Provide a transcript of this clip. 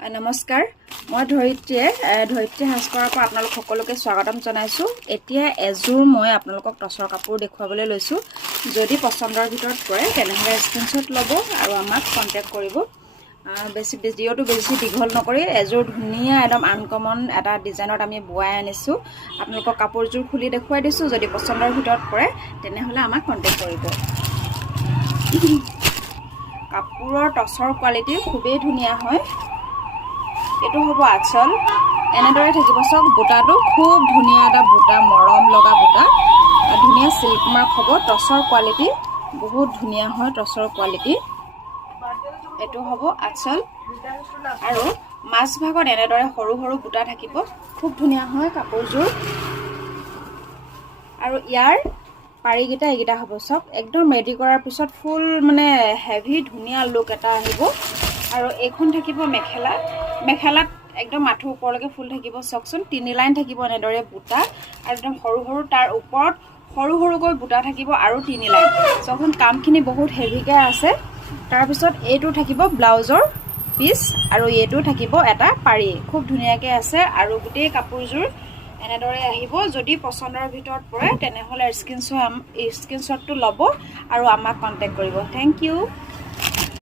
নমস্কাৰ মই ধৰিত্ৰী হাজপাৰৰ পৰা আপোনালোক সকলোকে স্বাগতম জনাইছো। এতিয়া এজোৰ মই আপোনালোকক টচৰ কাপোৰ দেখুৱাবলৈ লৈছো। যদি পছন্দৰ ভিতৰত পৰে তেনেহলে স্ক্ৰিনশ্বট ল'ব আৰু আমাক কন্টেক্ট কৰিব। ভিডিঅ'টো বেছি দীঘল নকৰি এজোৰ ধুনীয়া একদম আনকমন এটা ডিজাইনত আমি বোৱাই আনিছো। আপোনালোকক কাপোৰযোৰ খুলি দেখুৱাই দিছো। যদি পছন্দৰ ভিতৰত পৰে তেনেহলে আমাক কন্টেক্ট কৰিব। কাপোৰৰ টচৰ কোৱালিটি খুবেই ধুনীয়া হয়। এইটো হ'ব আঁচল, এনেদৰে থাকিব। চাওক বুটাটো খুব ধুনীয়া এটা বুটা, মৰম লগা বুটা, ধুনীয়া চিল্ক মাৰ্ক হ'ব। টচৰ কোৱালিটি বহুত ধুনীয়া হয়। টচৰ কোৱালিটি এইটো হ'ব আঁচল আৰু মাছ ভাগত এনেদৰে সৰু সৰু বুটা থাকিব। খুব ধুনীয়া হয় কাপোৰযোৰ। আৰু ইয়াৰ পাৰিকেইটা এইকেইটা হ'ব। চাওক একদম ৰেডি কৰাৰ পিছত ফুল মানে হেভি ধুনীয়া লুক এটা আহিব। আৰু এইখন থাকিব মেখেলাত একদম মাথো ওপৰলৈকে ফুল থাকিব। চাওকচোন 3 লাইন থাকিব এনেদৰে বুটা, আৰু একদম সৰু সৰু তাৰ ওপৰত সৰু সৰুকৈ বুটা থাকিব আৰু 3 লাইন। চাওকচোন কামখিনি বহুত হেভিকে আছে। তাৰপিছত এইটো থাকিব ব্লাউজৰ পিচ আৰু এইটো থাকিব এটা পাৰি। খুব ধুনীয়াকে আছে আৰু গোটেই কাপোৰযোৰ এনেদৰে আহিব। যদি পছন্দৰ ভিতৰত পৰে তেনেহলে স্ক্ৰিনশ্বটটো ল'ব আৰু আমাক কন্টেক্ট কৰিব। Thank U.